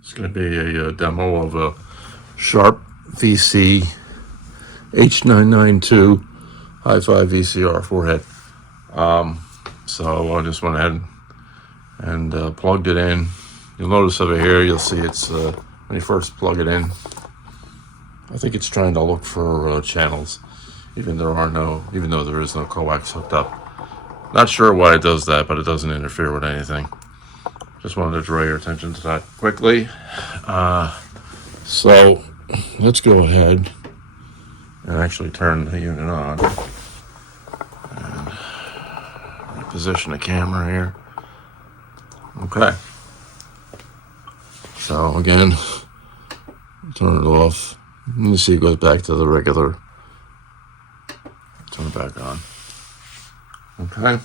It's going to be a demo of a Sharp VC H992 Hi-Fi VCR forehead. So I just went ahead and plugged it in. You'll notice over here, you'll see it's when you first plug it in, I think it's trying to look for channels, even though there is no coax hooked up. Not sure why it does that, but it doesn't interfere with anything. Just wanted to draw your attention to that quickly. So let's go ahead and actually turn the unit on and reposition the camera here. Okay. So again, turn it off. You see it goes back to the regular. Turn it back on. Okay.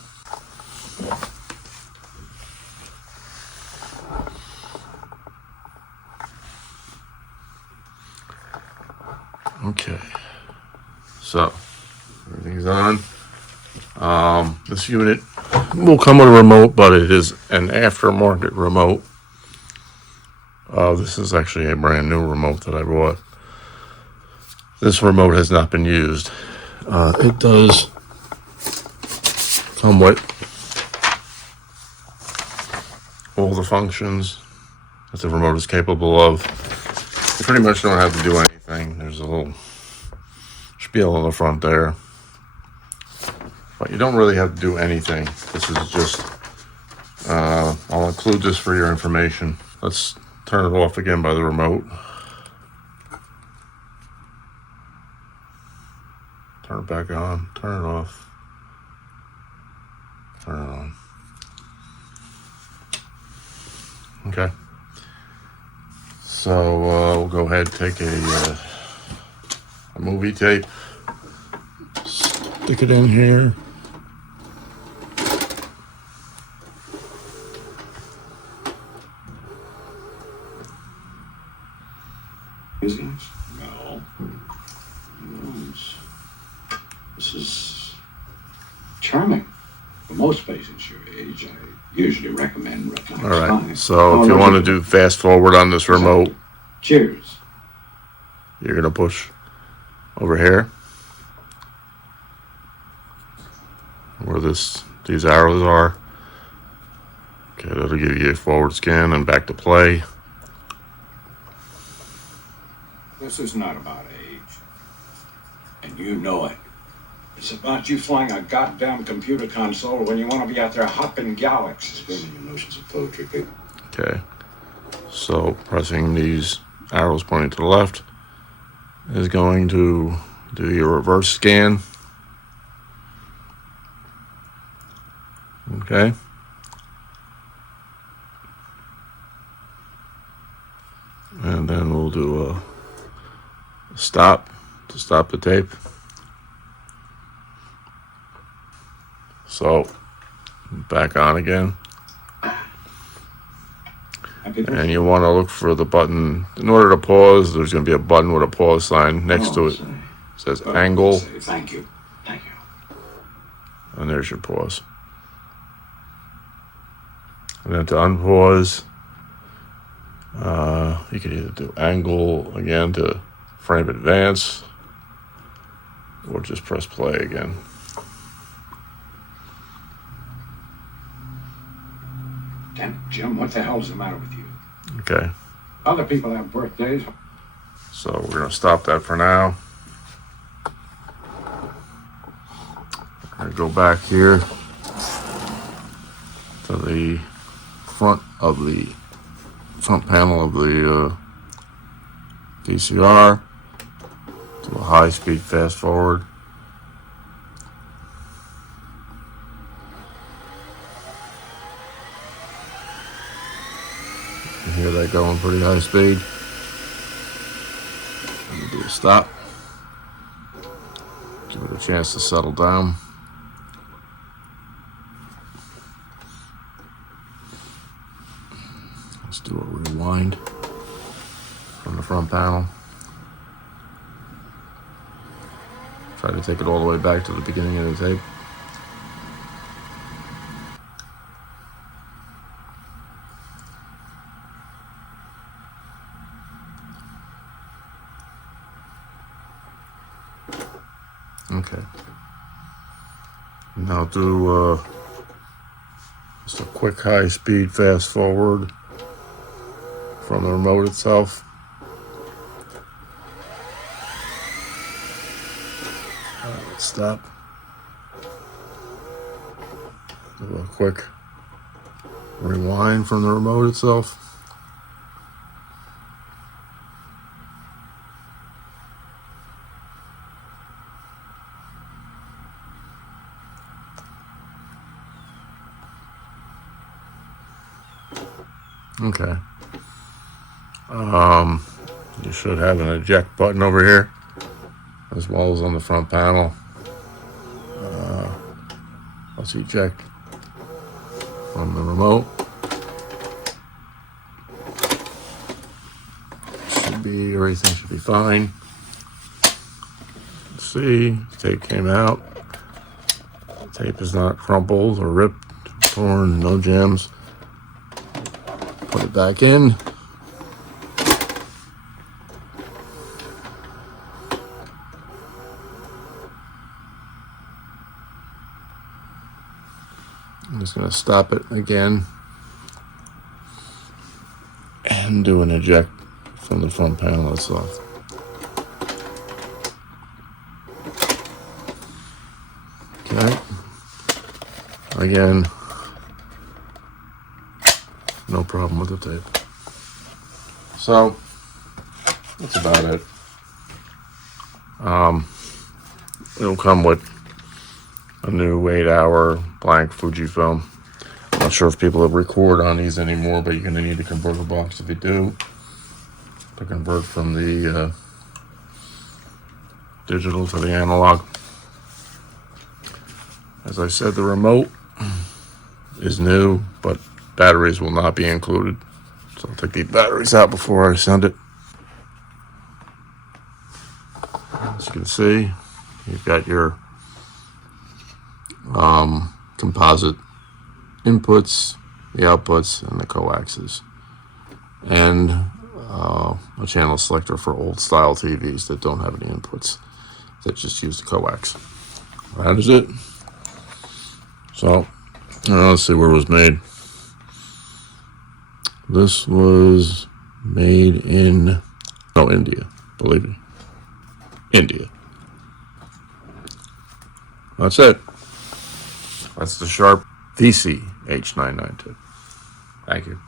Okay. So everything's on. This unit will come with a remote, but it is an aftermarket remote. This is actually a brand new remote that I bought. This remote has not been used. It does come with all the functions that the remote is capable of. You pretty much don't have to do anything. There's a little spiel on the front there, but you don't really have to do anything. This is just, I'll include this for your information. Let's turn it off again by the remote. Turn it back on, turn it off, turn it on. Okay. So we'll go ahead and take a movie tape, stick it in here. No. This is charming. For most patients your age, I usually recommend Recognize. All right. So if you want to do fast forward on this remote, cheers. You're gonna push over here where these arrows are. Okay, that'll give you a forward scan and back to play. This is not about age, and you know it. It's about you flying a goddamn computer console when you want to be out there hopping galaxies. Spinning your notions of poetry, people. Okay, so pressing these arrows pointing to the left is going to do your reverse scan. Okay. And then we'll do a stop to stop the tape. So back on again. And you want to look for the button. In order to pause, there's going to be a button with a pause sign next to it. It says angle. Thank you. Thank you. And there's your pause. And then to unpause, you can either do angle again to frame advance, or just press play again. Damn it, Jim, what the hell's the matter with you? Okay. Other people have birthdays. So we're going to stop that for now. I'm going to go back here to the front panel of the VCR. Do a high-speed fast forward. You hear that going pretty high speed. I'm going to do a stop. Give it a chance to settle down. Let's do a rewind from the front panel. Try to take it all the way back to the beginning of the tape. Okay. Now do just a quick high-speed fast forward from the remote itself. Let's stop. Do a quick rewind from the remote itself. Okay. You should have an eject button over here, as well as on the front panel. Let's eject from the remote. Everything should be fine. Let's see, tape came out. The tape is not crumpled or ripped, torn, no jams. Put it back in. I'm just going to stop it again and do an eject from the front panel itself. Okay. Again, no problem with the tape. So that's about it. It'll come with a new 8-hour blank Fujifilm. I'm not sure if people record on these anymore, but you're going to need a converter box if you do, to convert from the digital to the analog. As I said, the remote is new, but batteries will not be included. So I'll take the batteries out before I send it. As you can see, you've got your composite inputs, the outputs, and the coaxes, and a channel selector for old style TVs that don't have any inputs, that just use the coax. That is it. So let's see where it was made. This was made in India, believe me, India. That's it. That's the Sharp VC H992. Thank you.